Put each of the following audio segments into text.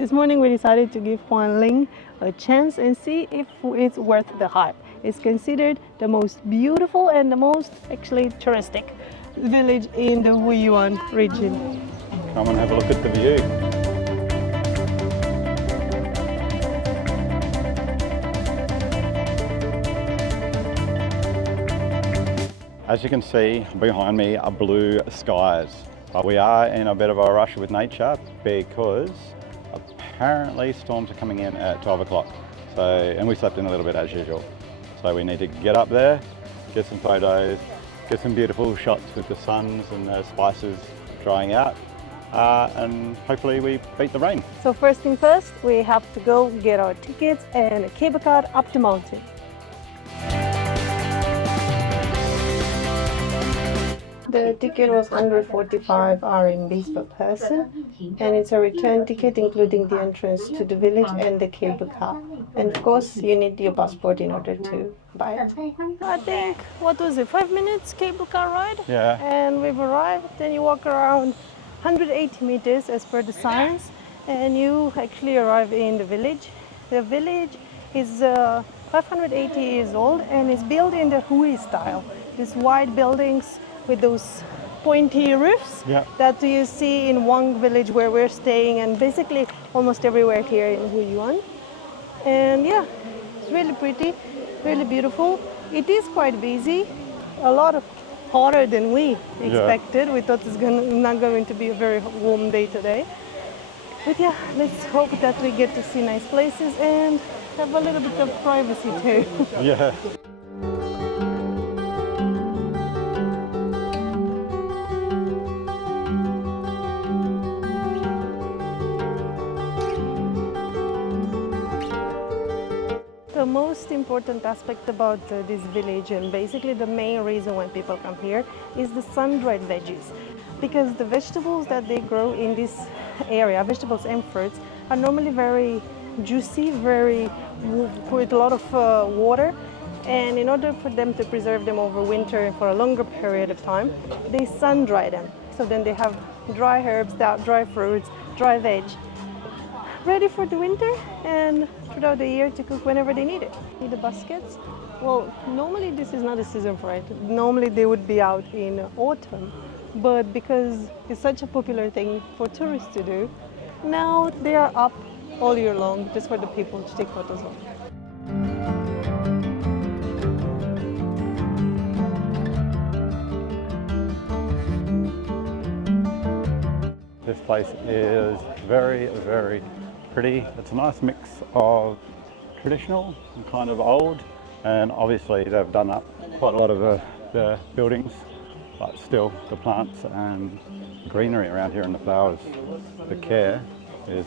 This morning we decided to give Huangling a chance and see if it's worth the hype. It's considered the most beautiful and the most actually touristic village in the Wuyuan region. Come and have a look at the view. As you can see behind me are blue skies, but we are in a bit of a rush with nature because apparently storms are coming in at 12 o'clock. And we slept in a little bit as usual. So we need to get up there, get some photos, get some beautiful shots with the suns and the spices drying out, and hopefully we beat the rain. So first thing first, we have to go get our tickets and a cable car up the mountain. The ticket was 145 RMBs per person, and it's a return ticket including the entrance to the village and the cable car. And of course, you need your passport in order to buy it. I think, what was it, 5 minutes cable car ride? Yeah. And we've arrived, then you walk around 180 meters as per the signs, and you actually arrive in the village. The village is 580 years old and is built in the Hui-style. These wide buildings with those pointy roofs that you see in Huangling Village where we're staying, and basically almost everywhere here in Wuyuan. And yeah, it's really pretty, really beautiful. It is quite busy, a lot of hotter than we expected. We thought it's not going to be a very warm day today. But yeah, let's hope that we get to see nice places and have a little bit of privacy too. Yeah. The most important aspect about this village, and basically the main reason why people come here, is the sun-dried veggies. Because the vegetables that they grow in this area, vegetables and fruits, are normally very juicy, with a lot of water. And in order for them to preserve them over winter and for a longer period of time, they sun-dry them. So then they have dry herbs, dry fruits, dry veg, ready for the winter and throughout the year to cook whenever they need it. The baskets, well, normally this is not a season for it. Normally they would be out in autumn, but because it's such a popular thing for tourists to do, now they are up all year long just for the people to take photos of. This place is very, very pretty. It's a nice mix of traditional and kind of old, and obviously they've done up quite a lot of the buildings, but still the plants and greenery around here and the flowers, the care is,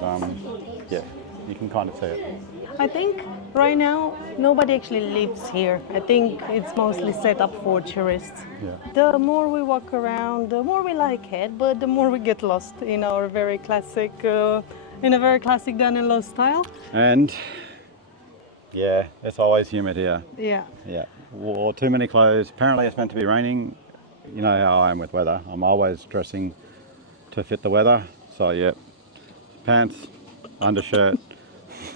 yeah, you can kind of see it. I think right now nobody actually lives here. I think it's mostly set up for tourists. Yeah. The more we walk around, the more we like it, but the more we get lost in our very classic, in a very classic done and lost style. And yeah, it's always humid here. Yeah. Yeah. Wore too many clothes. Apparently it's meant to be raining. You know how I am with weather. I'm always dressing to fit the weather. So yeah, pants, undershirt,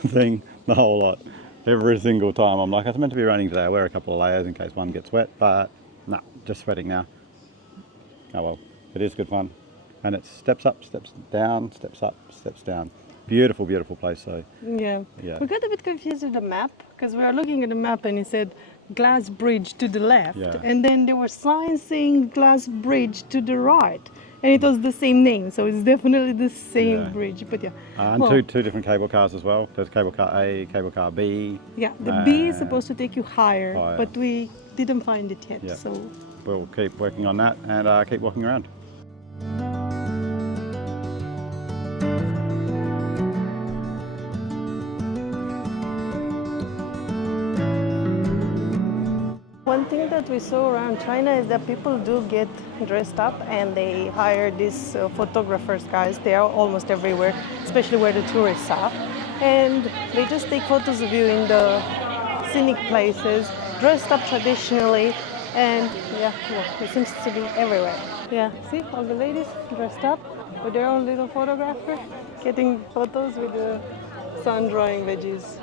thing, the whole lot. Every single time I'm like, it's meant to be raining today. I wear a couple of layers in case one gets wet, but no, just sweating now. Oh well, it is good fun. And it steps up, steps down, steps up, steps down. Beautiful, beautiful place. So Yeah. yeah. We got a bit confused with the map because we were looking at the map and it said glass bridge to the left, and then there were signs saying glass bridge to the right. And it was the same name, so it's definitely the same bridge. But yeah, and well, two different cable cars as well. There's cable car A, cable car B. Yeah, the B is supposed to take you higher, but we didn't find it yet. Yeah. So We'll keep working on that and keep walking around. one thing that we saw around China is that people do get dressed up and they hire these photographers guys. They are almost everywhere, especially where the tourists are. And they just take photos of you in the scenic places, dressed up traditionally. And yeah, well, it seems to be everywhere. Yeah, see all the ladies dressed up with their own little photographer getting photos with the sun-drying veggies.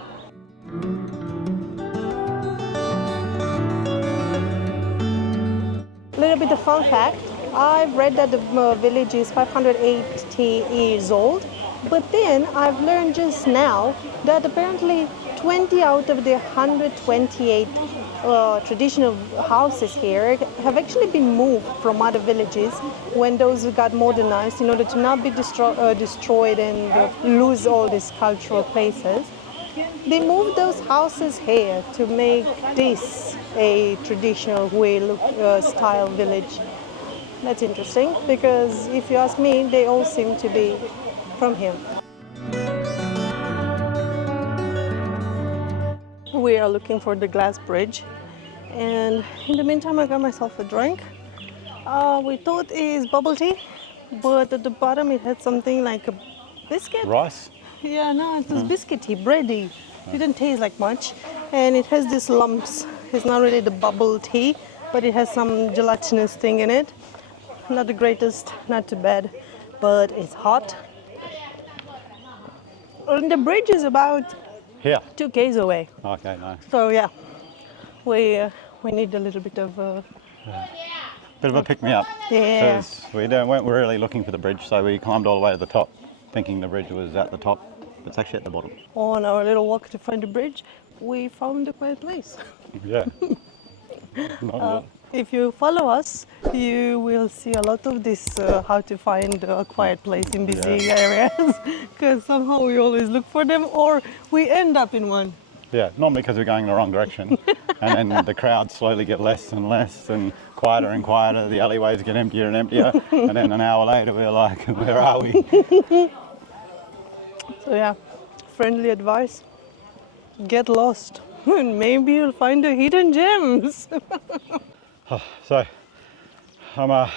A little bit of fun fact. I've read that the village is 580 years old, but then I've learned just now that apparently 20 out of the 128 traditional houses here have actually been moved from other villages when those got modernized in order to not be destroyed and lose all these cultural places. They moved those houses here to make this a traditional Hui-style village. That's interesting because if you ask me, they all seem to be from here. We are looking for the glass bridge, and in the meantime I got myself a drink. We thought it is bubble tea, but at the bottom it had something like a biscuit. Rice? Yeah, no, it was biscuity, bready. Didn't taste like much, and it has these lumps. It's not really the bubble tea, but it has some gelatinous thing in it. Not the greatest, not too bad, but it's hot. And the bridge is about Here. 2 k's away. Okay, no. So yeah, we need a little bit of Bit of a pick-me-up. yeah. Because we weren't really looking for the bridge, so we climbed all the way to the top, thinking the bridge was at the top. It's actually at the bottom. On our little walk to find the bridge, we found a quiet place. Yeah. Not If you follow us, you will see a lot of this how to find a quiet place in busy areas, because somehow we always look for them or we end up in one. Yeah, normally because we're going in the wrong direction. And then the crowds slowly get less and less and quieter, the alleyways get emptier and emptier, and then an hour later we're like, where are we? So yeah, friendly advice, get lost and maybe you'll find the hidden gems. So, I'm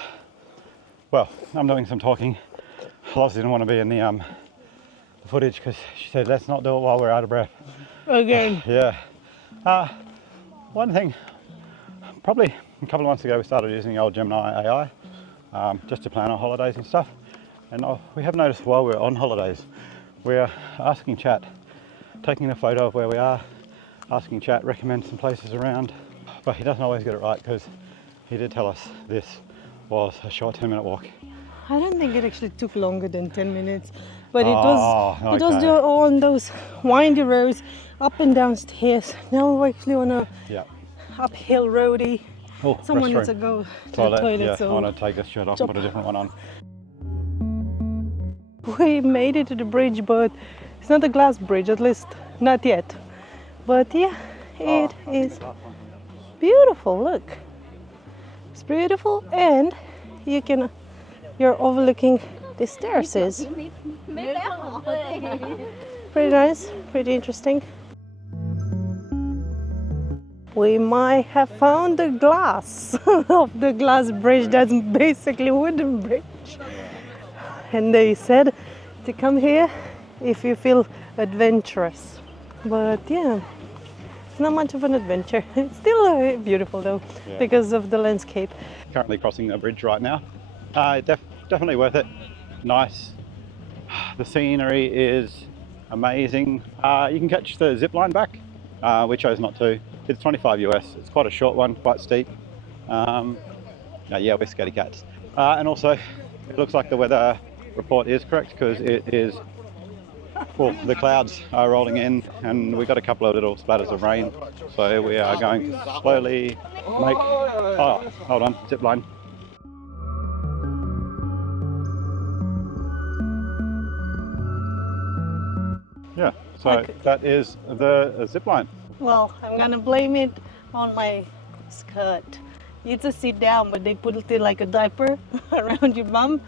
doing some talking. Loz didn't want to be in the footage because she said, let's not do it while we're out of breath. Again. Yeah. One thing, probably a couple of months ago we started using the old Gemini AI just to plan our holidays and stuff. And we have noticed while we're on holidays, we're asking chat, taking a photo of where we are, asking chat, recommend some places around. But he doesn't always get it right because he did tell us this was a short 10-minute walk. I don't think it actually took longer than 10 minutes, but it okay. was on those windy roads, up and down stairs. Now we're actually on a uphill roadie. Oh, Someone restroom. needs to go to the toilet. Yeah, So I want to take this shirt off and put a different one on. we made it to the bridge, but it's not a glass bridge, at least not yet. But yeah, it is beautiful. Look, it's beautiful, and you're overlooking the terraces. Pretty nice, pretty interesting. We might have found the glass of the glass bridge. That's basically a wooden bridge. And they said to come here if you feel adventurous. But yeah, it's not much of an adventure. It's still beautiful though, because of the landscape. Currently crossing the bridge right now. Definitely worth it. Nice. The scenery is amazing. You can catch the zip line back. We chose not to. It's 25 US. It's quite a short one, quite steep. We're scaredy cats. And also, it looks like the weather report is correct because it is. Well, the clouds are rolling in, and we got a couple of little splatters of rain. So we are going to slowly make. Oh, hold on, zip line. Yeah, so that is the zip line. Well, I'm gonna blame it on my skirt. It's a sit down, but they put it like a diaper around your bum.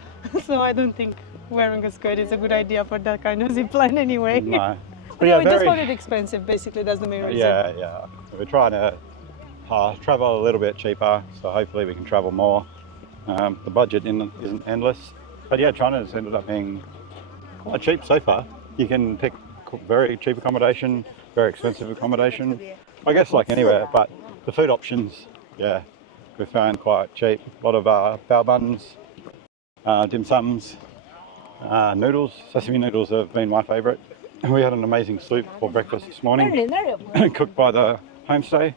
So I don't think wearing a skirt is a good idea for that kind of zip line anyway. No. But yeah, we just found it expensive, basically, that's the main reason. Yeah. We're trying to travel a little bit cheaper, so hopefully we can travel more. The budget isn't endless. But yeah, China's ended up being quite cheap so far. You can pick very cheap accommodation, very expensive accommodation. I guess like anywhere, but the food options, we found quite cheap. A lot of bao buns, dim sums, Noodles, sesame noodles have been my favourite. We had an amazing soup for breakfast this morning, cooked by the homestay.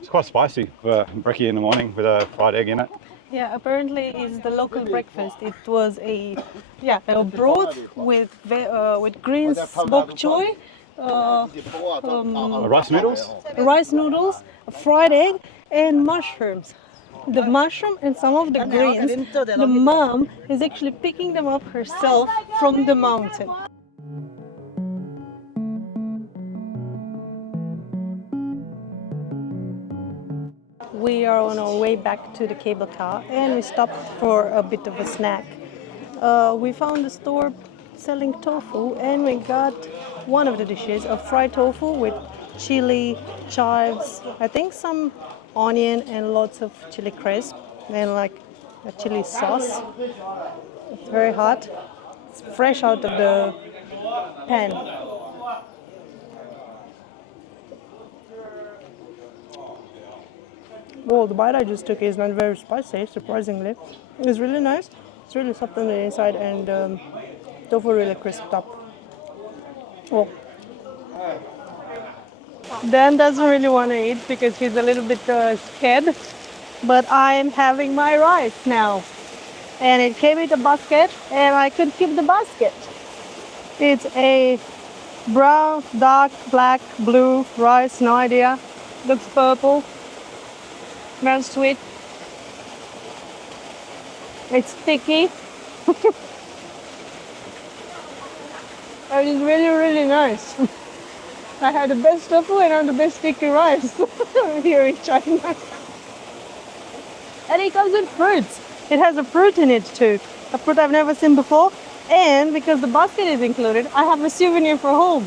It's quite spicy for brekkie in the morning with a fried egg in it. Yeah, apparently it's the local breakfast. It was a broth with greens, bok choy, rice noodles, a fried egg, and mushrooms. The mushroom and some of the greens, the mom is actually picking them up herself from the mountain. We are on our way back to the cable car and we stopped for a bit of a snack. We found a store selling tofu and we got one of the dishes, a fried tofu with chili, chives, I think some onion and lots of chili crisp and like a chili sauce. It's very hot. It's fresh out of the pan. Well, the bite I just took is not very spicy, surprisingly. It's really nice. It's really soft on the inside and tofu really crisped up. Well, Dan doesn't really want to eat because he's a little bit scared. But I'm having my rice now. And it came in a basket and I could keep the basket. It's a brown, dark, black, blue rice, no idea. Looks purple. Very sweet. It's sticky. And it's really, really nice. I had the best tofu and the best sticky rice here in China. And it comes with fruits. It has a fruit in it too. A fruit I've never seen before. And because the basket is included, I have a souvenir for home.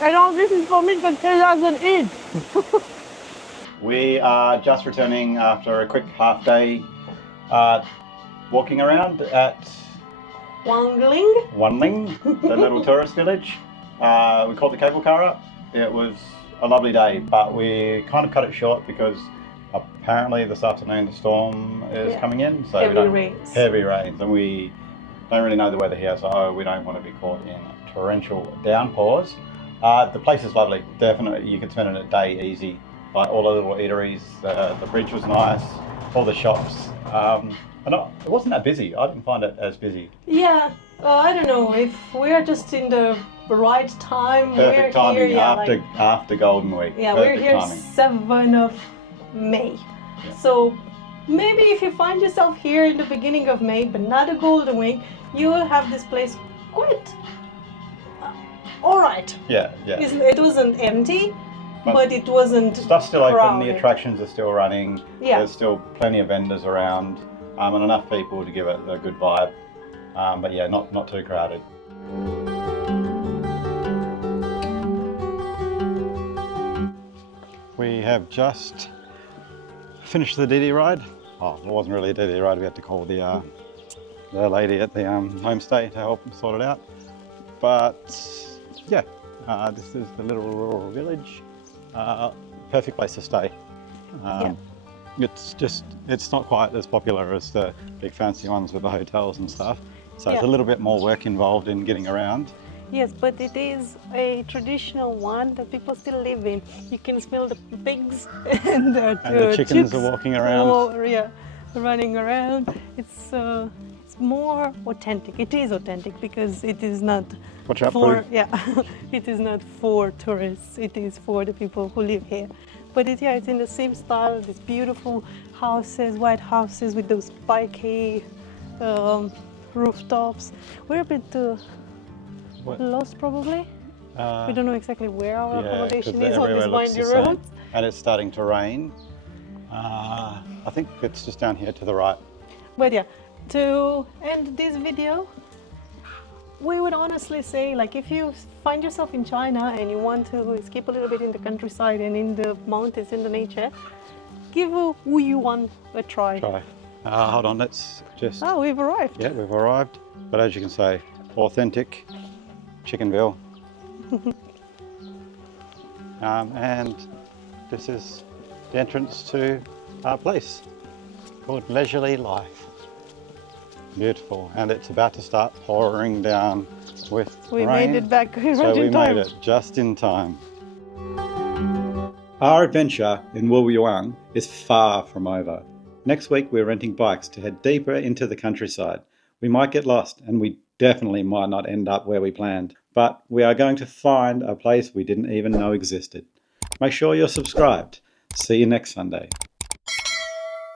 And all this is for me because he doesn't eat. We are just returning after a quick half day walking around at Huangling, the little tourist village. We called the cable car up. It was a lovely day, but we kind of cut it short because apparently this afternoon the storm is coming in. So heavy rains, and we don't really know the weather here, so we don't want to be caught in torrential downpours. The place is lovely. Definitely, you could spend a day easy. Like all the little eateries, the bridge was nice, all the shops. It wasn't that busy. I didn't find it as busy. Yeah, I don't know if we are just in the right time. Perfect timing after Golden Week. Yeah, Perfect we're here timing. 7th of May. Yeah. So maybe if you find yourself here in the beginning of May, but not a Golden Week, you will have this place quite all right. Yeah. It wasn't empty. But it wasn't Stuff's still crowded. open, the attractions are still running, There's still plenty of vendors around, and enough people to give it a good vibe. But yeah, not too crowded. We have just finished the DD ride. Oh, it wasn't really a DD ride, we had to call the lady at the homestay to help sort it out. But yeah, this is the little rural village. Perfect place to stay. It's not quite as popular as the big fancy ones with the hotels and stuff. So There's a little bit more work involved in getting around. Yes, but it is a traditional one that people still live in. You can smell the pigs and the chickens are walking around. Running around. It's more authentic. It is authentic because it is not it is not for tourists. It is for the people who live here. But it's in the same style. These beautiful houses, white houses with those spiky rooftops. We're a bit lost probably. We don't know exactly where our accommodation is on these windy roads. And it's starting to rain. I think it's just down here to the right. But yeah, to end this video, we would honestly say, like, if you find yourself in China and you want to escape a little bit in the countryside and in the mountains, in the nature, give Wuyuan a try. Hold on, let's just... Oh, we've arrived. Yeah, we've arrived. But as you can say, authentic Chickenville. And this is the entrance to our place called Leisurely Life. Beautiful. And it's about to start pouring down with We rain. made it back right So we in time. made it just in time. Our adventure in Wuyuan is far from over. Next week we're renting bikes to head deeper into the countryside. We might get lost and we definitely might not end up where we planned, but we are going to find a place we didn't even know existed. Make sure you're subscribed. See you next Sunday.